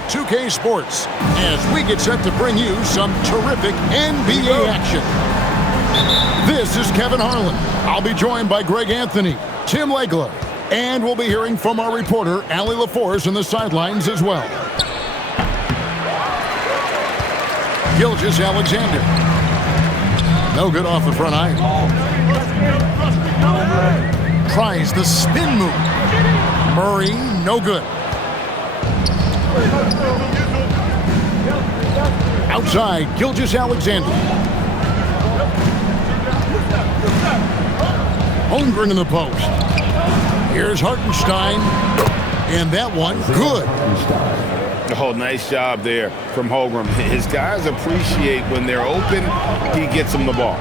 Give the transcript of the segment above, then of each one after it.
2K Sports as we get set to bring you some terrific NBA action. This is Kevin Harlan. I'll be joined by Greg Anthony, Tim Legler, and we'll be hearing from our reporter, Allie LaForce, on the sidelines as well. Gilgeous-Alexander. No good off the front iron. Tries the spin move. Murray, no good. Outside, Gilgeous-Alexander. Holmgren in the post. Here's Hartenstein. And that one, good. Oh, nice job there from Holmgren. His guys appreciate when they're open, he gets them the ball.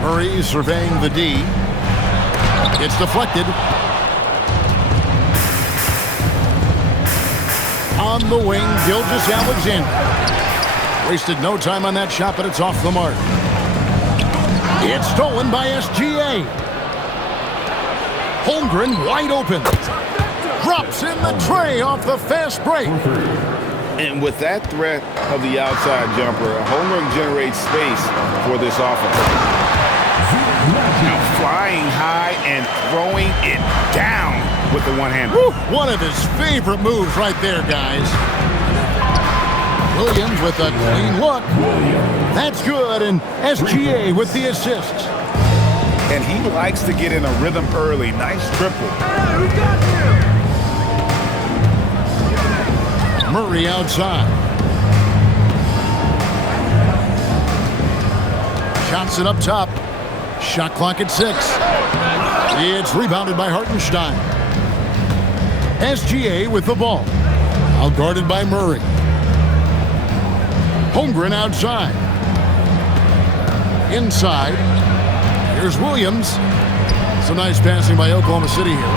Murray surveying the D. It's deflected. On the wing, Gilgeous-Alexander. Wasted no time on that shot, but it's off the mark. It's stolen by SGA. Holmgren wide open. Drops in the tray off the fast break. And with that threat of the outside jumper, Holmgren generates space for this offense. Now flying high and throwing it down with the one-hander. One of his favorite moves right there, guys. Williams with a clean look. That's good, and SGA with the assist. And he likes to get in a rhythm early. Nice triple. Murray outside. Shots it up top. Shot clock at 6. It's rebounded by Hartenstein. SGA with the ball. Out guarded by Murray. Holmgren outside. Inside. Here's Williams. Some nice passing by Oklahoma City here.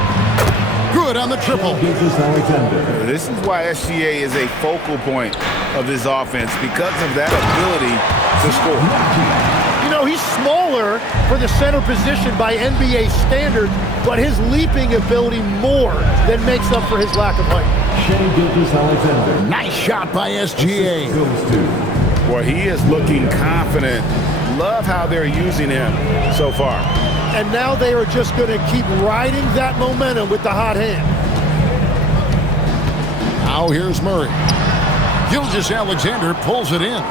Good on the triple. This is why SGA is a focal point of this offense, because of that ability to score. You know, he's smaller for the center position by NBA standards, but his leaping ability more than makes up for his lack of height. Gilgeous-Alexander. Nice shot by SGA. Boy, he is looking confident. Love how they're using him so far. And now they are just going to keep riding that momentum with the hot hand. Now here's Murray. Gilgeous-Alexander pulls it in.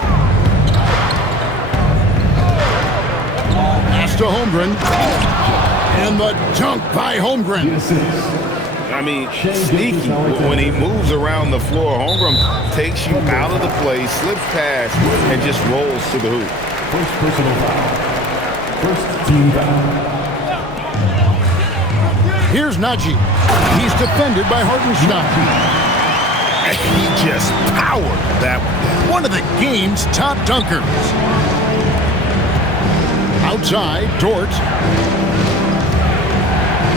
Pass to Holmgren. And the dunk by Holmgren. I mean, sneaky. When he moves around the floor, Holmgren takes you out of the play, slips past, and just rolls to the hoop. First personal foul. First team foul. Here's Najee. He's defended by Hartenstein. And he just powered that one of the game's top dunkers. Outside, Dort.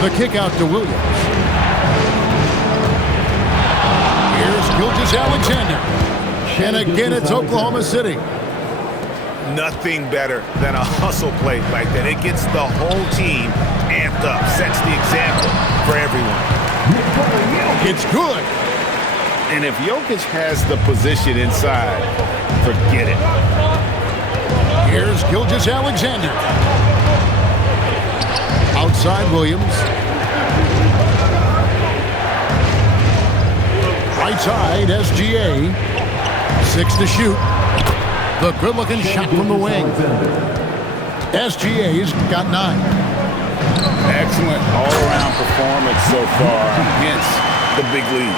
The kick out to Williams. Here's Gilgeous-Alexander. And again, it's Oklahoma City. Nothing better than a hustle play like that. It gets the whole team amped up, sets the example for everyone. It's good. And if Jokic has the position inside, forget it. Here's Gilgeous-Alexander. Outside Williams. Right side, SGA. 6 to shoot. The good-looking shot from the wing. SGA's got 9. Excellent all-around performance so far, hence the big lead.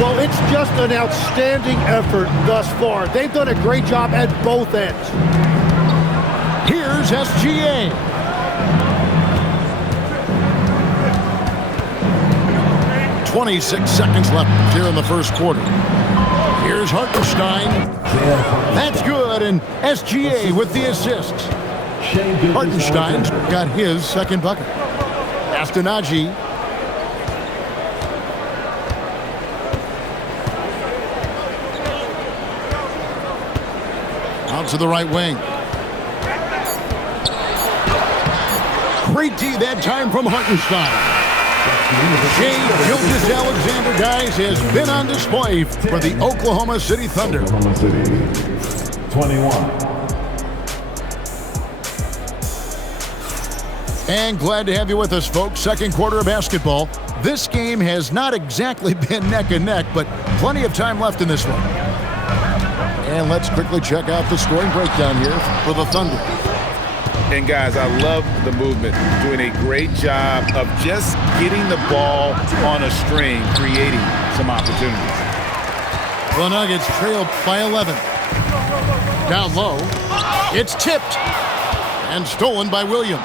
Well, it's just an outstanding effort thus far. They've done a great job at both ends. Here's SGA. .26 seconds left here in the first quarter. Here's Hartenstein. That's good, and SGA with the assist. Hartenstein's got his second bucket. Pass to Najee. Out to the right wing. Great D that time from Hartenstein. Shai Gilgeous-Alexander, guys, has been on display for the Oklahoma City Thunder. Oklahoma City, 21. And glad to have you with us, folks. Second quarter of basketball. This game has not exactly been neck and neck, but plenty of time left in this one. And let's quickly check out the scoring breakdown here for the Thunder. And guys, I love the movement, doing a great job of just getting the ball on a string, creating some opportunities. The Nuggets trail by 11. Down low, it's tipped and stolen by Williams.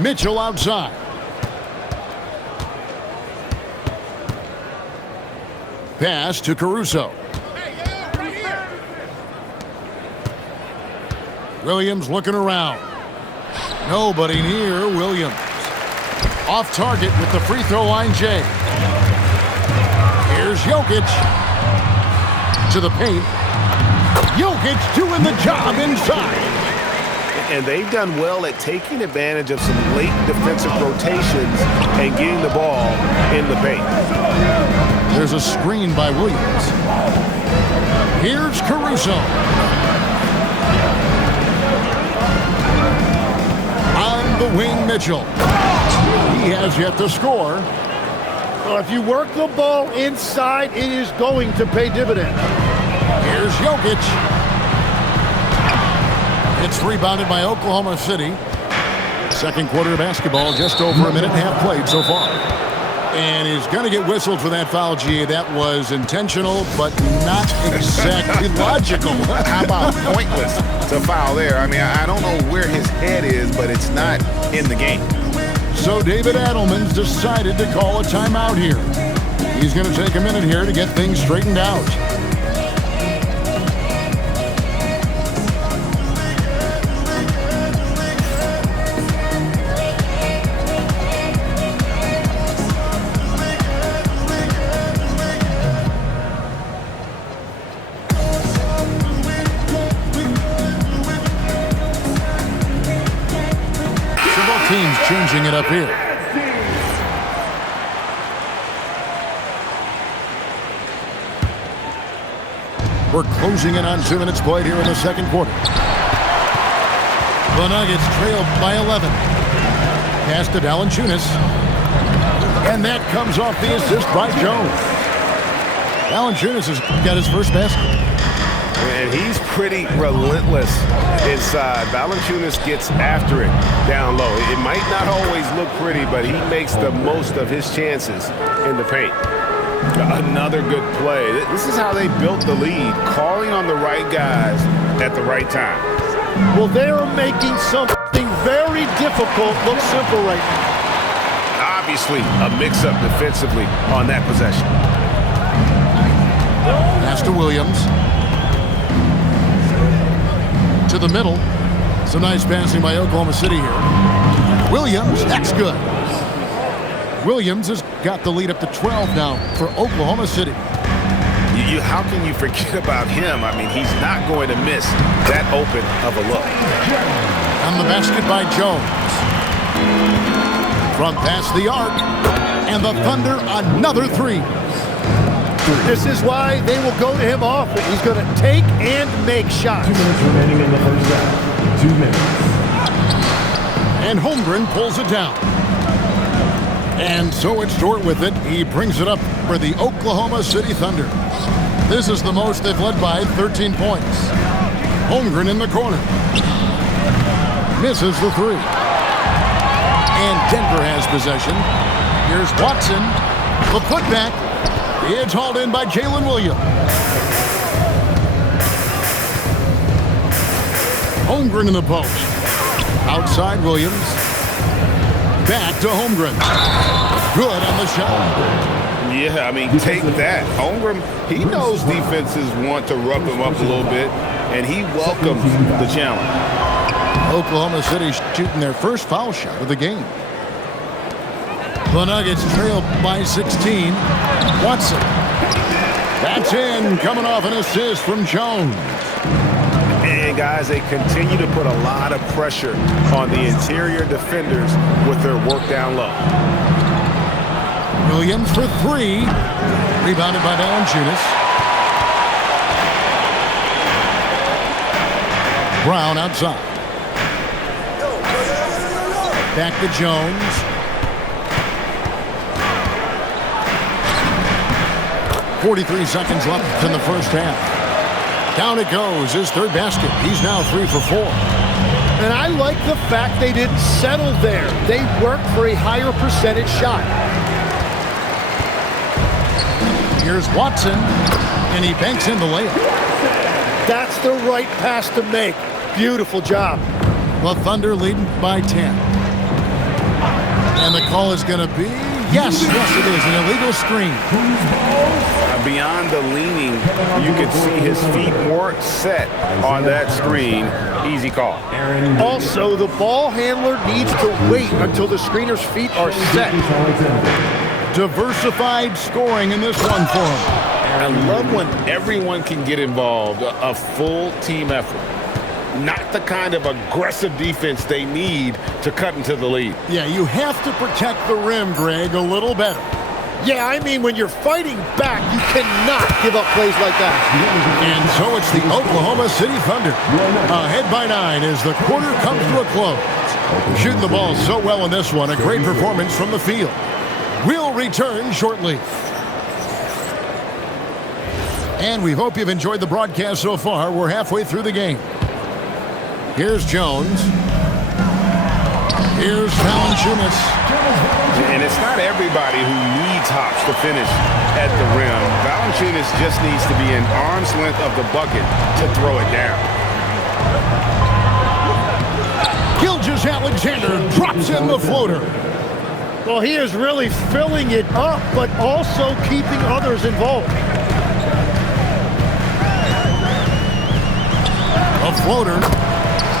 Mitchell outside. Pass to Caruso. Williams looking around. Nobody near Williams. Off target with the free throw line, Jay. Here's Jokic. To the paint. Jokic doing the job inside. And they've done well at taking advantage of some late defensive rotations and getting the ball in the paint. There's a screen by Williams. Here's Caruso. On the wing, Mitchell. He has yet to score. Well, if you work the ball inside, it is going to pay dividends. Here's Jokic. It's rebounded by Oklahoma City. Second quarter of basketball, just over a minute and a half played so far. And he's going to get whistled for that foul, G. That was intentional, but not exactly logical. How about pointless to foul there? I mean, I don't know where his head is, but it's not in the game. So David Adelman's decided to call a timeout here. He's going to take a minute here to get things straightened out. Teams changing it up here. We're closing in on 2 minutes played here in the second quarter. The Nuggets trail by 11. Pass to Valanciunas. And that comes off the assist by Jones. Valanciunas has got his first basket. And he's pretty relentless inside. Valanciunas gets after it down low. It might not always look pretty, but he makes the most of his chances in the paint. Another good play. This is how they built the lead, calling on the right guys at the right time. Well, they are making something very difficult look simple right now. Obviously, a mix-up defensively on that possession. Pass to Williams. To the middle. Some nice passing by Oklahoma City here. Williams, that's good. Williams has got the lead up to 12 now for Oklahoma City. How can you forget about him? I mean, he's not going to miss that open of a look. On the basket by Jones. From past the arc. And the Thunder, another three. This is why they will go to him often. He's going to take and make shots. 2 minutes remaining in the first half. 2 minutes. And Holmgren pulls it down. And so it's Dort with it. He brings it up for the Oklahoma City Thunder. This is the most they've led by 13 points. Holmgren in the corner. Misses the three. And Denver has possession. Here's Watson. The putback. It's hauled in by Jalen Williams. Holmgren in the post. Outside Williams. Back to Holmgren. Good on the shot. Yeah, I mean, take that. Holmgren, he knows defenses want to rough him up a little bit, and he welcomes the challenge. Oklahoma City shooting their first foul shot of the game. The Nuggets trail by 16. Watson. That's in, coming off an assist from Jones. And guys, they continue to put a lot of pressure on the interior defenders with their work down low. Williams for three. Rebounded by Valanciunas. Brown outside. Back to Jones. .43 seconds left in the first half. Down it goes, his third basket. He's now 3 for 4. And I like the fact they didn't settle there. They worked for a higher percentage shot. Here's Watson, and he banks in the layup. That's the right pass to make. Beautiful job. The Thunder leading by 10. And the call is going to be, yes, it is, an illegal screen. Beyond the leaning, you could see his feet more set on that screen. Easy call. Also, the ball handler needs to wait until the screener's feet are set. Diversified scoring in this one for him. I love when everyone can get involved, a full team effort. Not the kind of aggressive defense they need to cut into the lead. Yeah, you have to protect the rim, Greg, a little better. Yeah, I mean, when you're fighting back, you cannot give up plays like that. And so it's the Oklahoma City Thunder. Ahead by 9 as the quarter comes to a close. Shooting the ball so well in this one. A great performance from the field. We'll return shortly. And we hope you've enjoyed the broadcast so far. We're halfway through the game. Here's Jones. Here's Valanciunas. And it's not everybody who needs hops to finish at the rim. Valanciunas just needs to be an arm's length of the bucket to throw it down. Gilgeous-Alexander drops in the floater. Well, he is really filling it up, but also keeping others involved. A floater.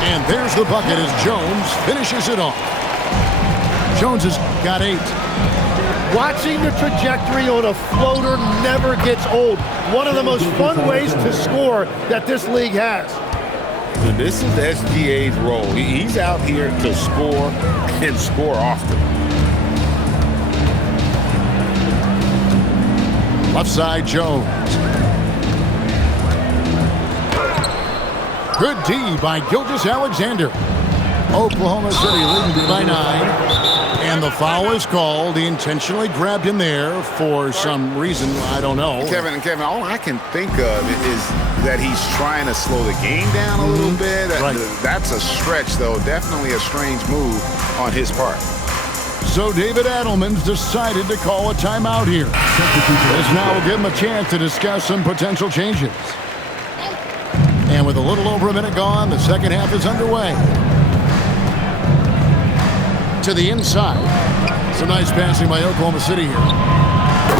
And there's the bucket as Jones finishes it off. Jones has got 8. Watching the trajectory on a floater never gets old. One of the most fun ways to score that this league has. And this is SGA's role. He's out here to score and score often. Left side, Jones. Good D by Gilgeous-Alexander. Oklahoma City leading by 9. And the foul is called. He intentionally grabbed him there for some reason. I don't know. Kevin, all I can think of is that he's trying to slow the game down a little bit. Right. That's a stretch, though. Definitely a strange move on his part. So David Adelman's decided to call a timeout here. This now will give him a chance to discuss some potential changes. And with a little over a minute gone, the second half is underway. To the inside. Some nice passing by Oklahoma City here.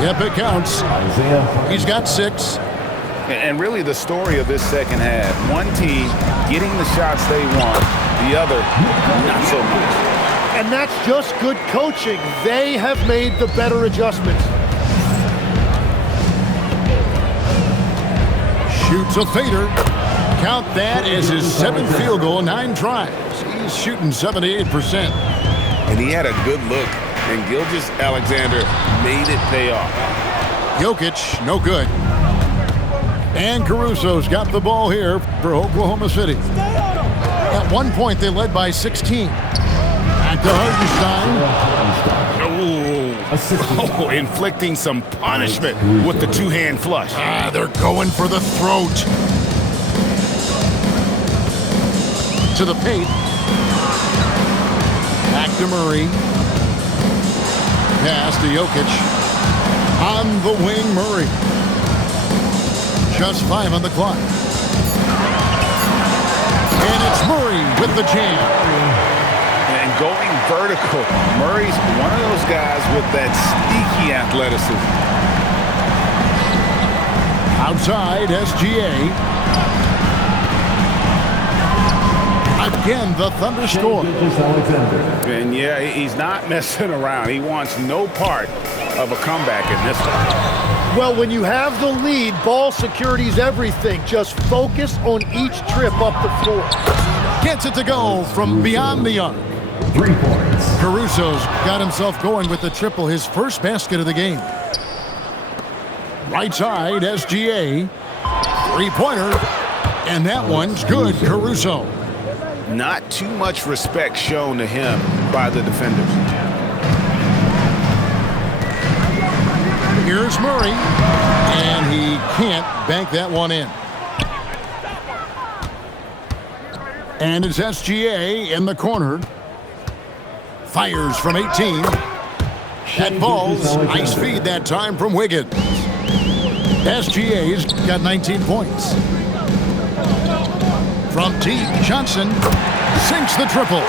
Yep, it counts. He's got 6. And really the story of this second half, one team getting the shots they want, the other not so much. And that's just good coaching. They have made the better adjustments. Shoots a fader. Count that as his 7th field goal, 9 tries. He's shooting 78%. And he had a good look, and Gilgeous-Alexander made it pay off. Jokic, no good. And Caruso's got the ball here for Oklahoma City. At one point, they led by 16. Back to Hartenstein. Oh, inflicting some punishment with the two-hand flush. They're going for the throat. To the paint. Back to Murray. Pass to Jokic. On the wing, Murray. Just 5 on the clock. And it's Murray with the jam. And going vertical. Murray's one of those guys with that sneaky athleticism. Outside, SGA. Again, the Thunder score. And yeah, he's not messing around. He wants no part of a comeback in this one. Well, when you have the lead, ball security is everything. Just focus on each trip up the floor. Gets it to go from beyond the arc. 3 points. Caruso's got himself going with the triple, his first basket of the game. Right side, SGA. Three-pointer. And that one's good, Caruso. Not too much respect shown to him by the defenders. Here's Murray. And he can't bank that one in. And it's SGA in the corner. Fires from 18. That falls. Nice feed that time from Wiggins. SGA's got 19 points. From deep, Johnson sinks the triple.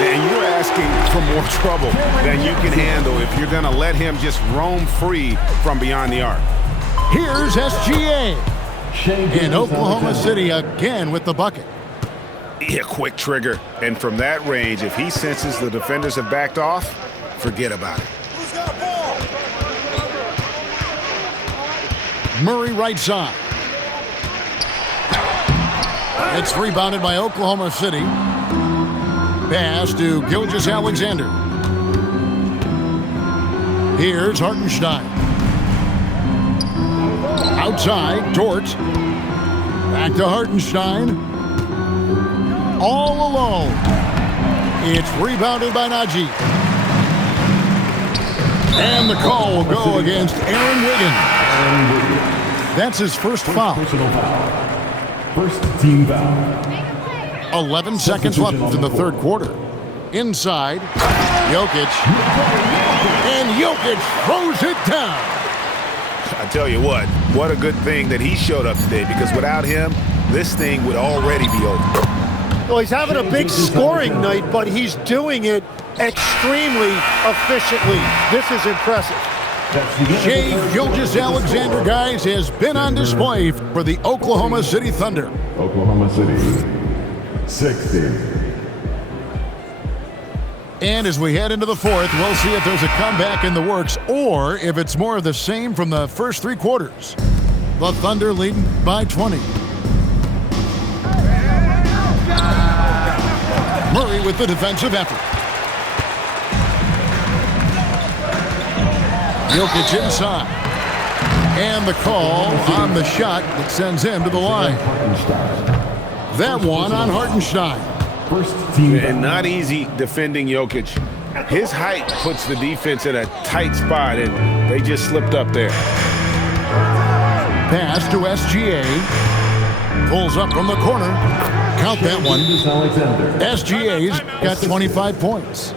And you're asking for more trouble than you can handle if you're going to let him just roam free from beyond the arc. Here's SGA. And Oklahoma City again with the bucket. Yeah, quick trigger. And from that range, if he senses the defenders have backed off, forget about it. Murray right side. It's rebounded by Oklahoma City. Pass to Gilgeous-Alexander. Here's Hartenstein. Outside, Dort. Back to Hartenstein. All alone. It's rebounded by Najee. And the call will go against Aaron Wiggins. That's his first foul. Personal foul. First team foul. 11 seconds left in the third quarter. Inside, Jokic. And Jokic throws it down. I tell you what a good thing that he showed up today, because without him, this thing would already be over. Well, he's having a big scoring night, but he's doing it extremely efficiently. This is impressive. Shai Gilgeous-Alexander, guys, has been on display for the Oklahoma City Thunder. Oklahoma City, 60. And as we head into the fourth, we'll see if there's a comeback in the works or if it's more of the same from the first three quarters. The Thunder leading by 20. Murray with the defensive effort. Jokic inside. And the call on the shot that sends him to the line. That one on Hartenstein. First team foul. And not easy defending Jokic. His height puts the defense in a tight spot, and they just slipped up there. Pass to SGA. Pulls up from the corner. Count that one. SGA's got 25 points.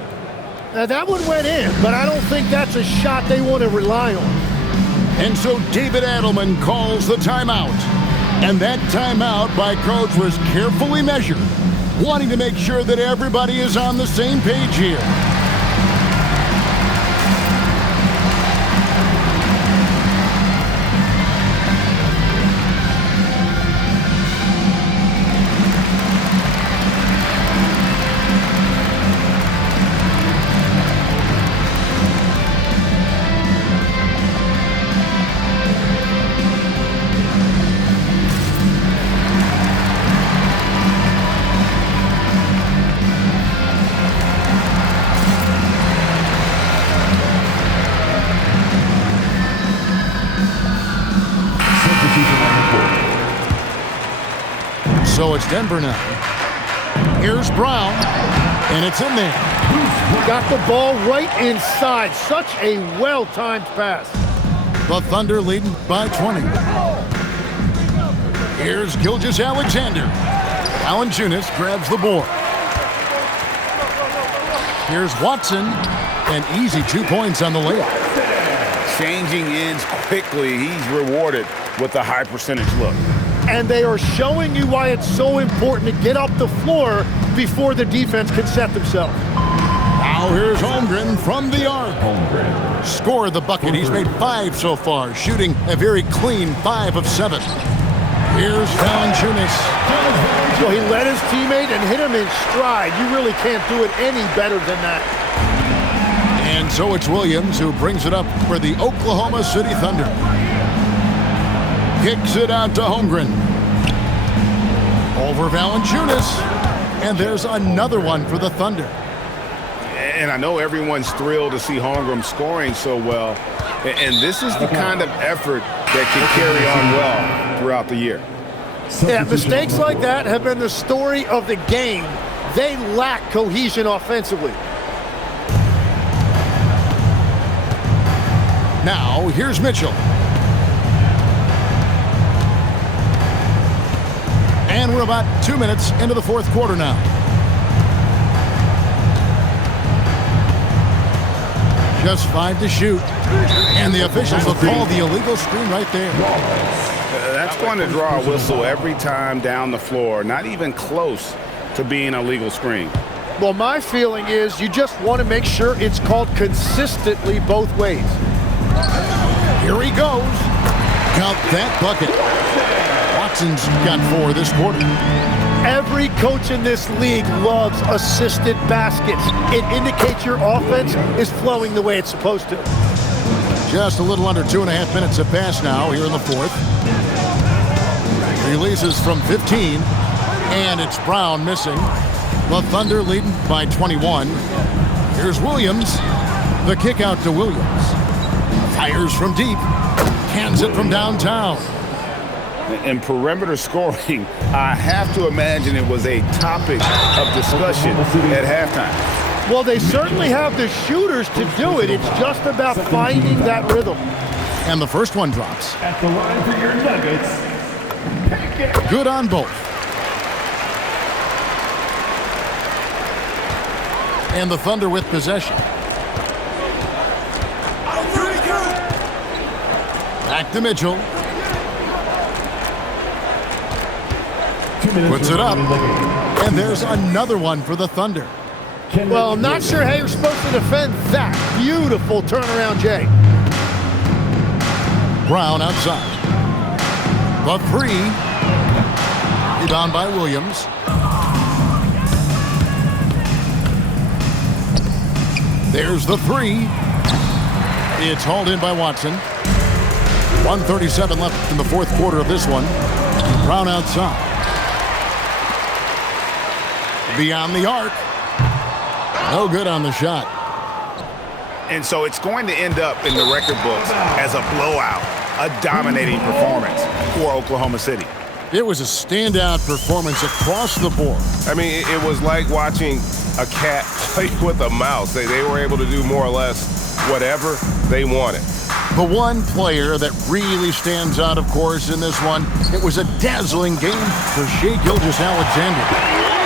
Now that one went in, but I don't think that's a shot they want to rely on. And so David Adelman calls the timeout. And that timeout by Coach was carefully measured, wanting to make sure that everybody is on the same page here. So it's Denver now. Here's Brown, and it's in there. Got the ball right inside. Such a well-timed pass. The Thunder leading by 20. Here's Gilgeous-Alexander. Valanciunas grabs the board. Here's Watson, and easy 2 points on the layup. Changing ends quickly. He's rewarded with a high percentage look. And they are showing you why it's so important to get up the floor before the defense can set themselves. Now here's Holmgren from the arc. Holmgren. Scored the bucket. He's made 5 so far, shooting a very clean 5 of 7. Here's Valanciunas. So he led his teammate and hit him in stride. You really can't do it any better than that. And so it's Williams who brings it up for the Oklahoma City Thunder. Kicks it out to Holmgren. Over Valanciunas. And there's another one for the Thunder. And I know everyone's thrilled to see Holmgren scoring so well. And this is the kind of effort that can carry on well throughout the year. Yeah, mistakes like that have been the story of the game. They lack cohesion offensively. Now, here's Mitchell. And we're about 2 minutes into the fourth quarter now. Just 5 to shoot. And the officials will call the illegal screen right there. That's going to draw a whistle every time down the floor. Not even close to being a legal screen. Well, my feeling is you just want to make sure it's called consistently both ways. Here he goes. Count that bucket. Watson's got 4 this quarter. Every coach in this league loves assisted baskets. It indicates your offense is flowing the way it's supposed to. Just a little under 2.5 minutes have passed now here in the fourth. Releases from 15, and it's Brown missing. The Thunder leading by 21. Here's Williams. The kick out to Williams. Fires from deep. Cans it from downtown. In perimeter scoring, I have to imagine it was a topic of discussion at halftime. Well, they certainly have the shooters to do it. It's just about finding that rhythm. And the first one drops. At the line for your Nuggets. Good on both. And the Thunder with possession. Back to Mitchell. Puts it up. And there's another one for the Thunder. Well, I'm not sure how you're supposed to defend that. Beautiful turnaround, Jay. Brown outside. The 3. Rebound by Williams. There's the 3. It's hauled in by Watson. 1:37 left in the fourth quarter of this one. Brown outside. Beyond the arc. No good on the shot. And so it's going to end up in the record books as a blowout, a dominating performance for Oklahoma City. It was a standout performance across the board. I mean, it was like watching a cat play with a mouse. They were able to do more or less whatever they wanted. The one player that really stands out, of course, in this one, it was a dazzling game for Shai Gilgeous-Alexander.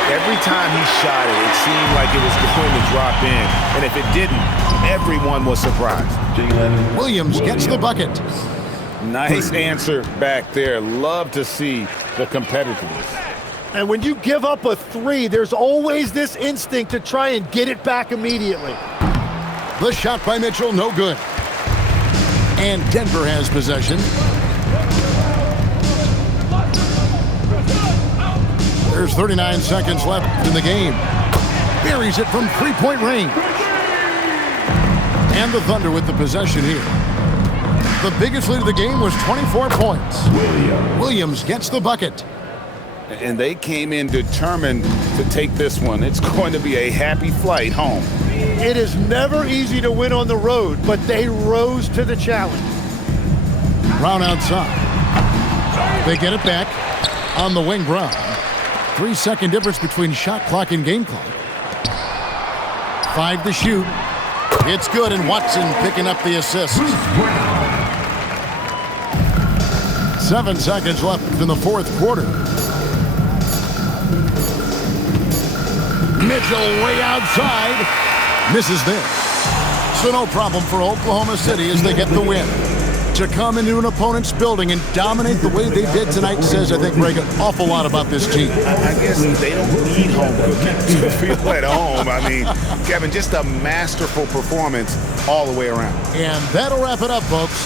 Every time he shot it, it seemed like it was going to drop in. And if it didn't, everyone was surprised. Williams gets the bucket. Nice answer back there. Love to see the competitiveness. And when you give up a 3, there's always this instinct to try and get it back immediately. The shot by Mitchell, no good. And Denver has possession. There's 39 seconds left in the game. Buries it from three-point range. And the Thunder with the possession here. The biggest lead of the game was 24 points. Williams gets the bucket. And they came in determined to take this one. It's going to be a happy flight home. It is never easy to win on the road, but they rose to the challenge. Brown outside. They get it back on the wing. Brown. 3-second difference between shot clock and game clock. 5 to shoot. It's good, and Watson picking up the assist. 7 seconds left in the fourth quarter. Mitchell way outside. Misses this. So no problem for Oklahoma City as they get the win. To come into an opponent's building and dominate the way they did tonight says, I think, Greg, an awful lot about this team. I guess they don't need home cooking to feel at home. I mean, Kevin, just a masterful performance all the way around. And that'll wrap it up, folks.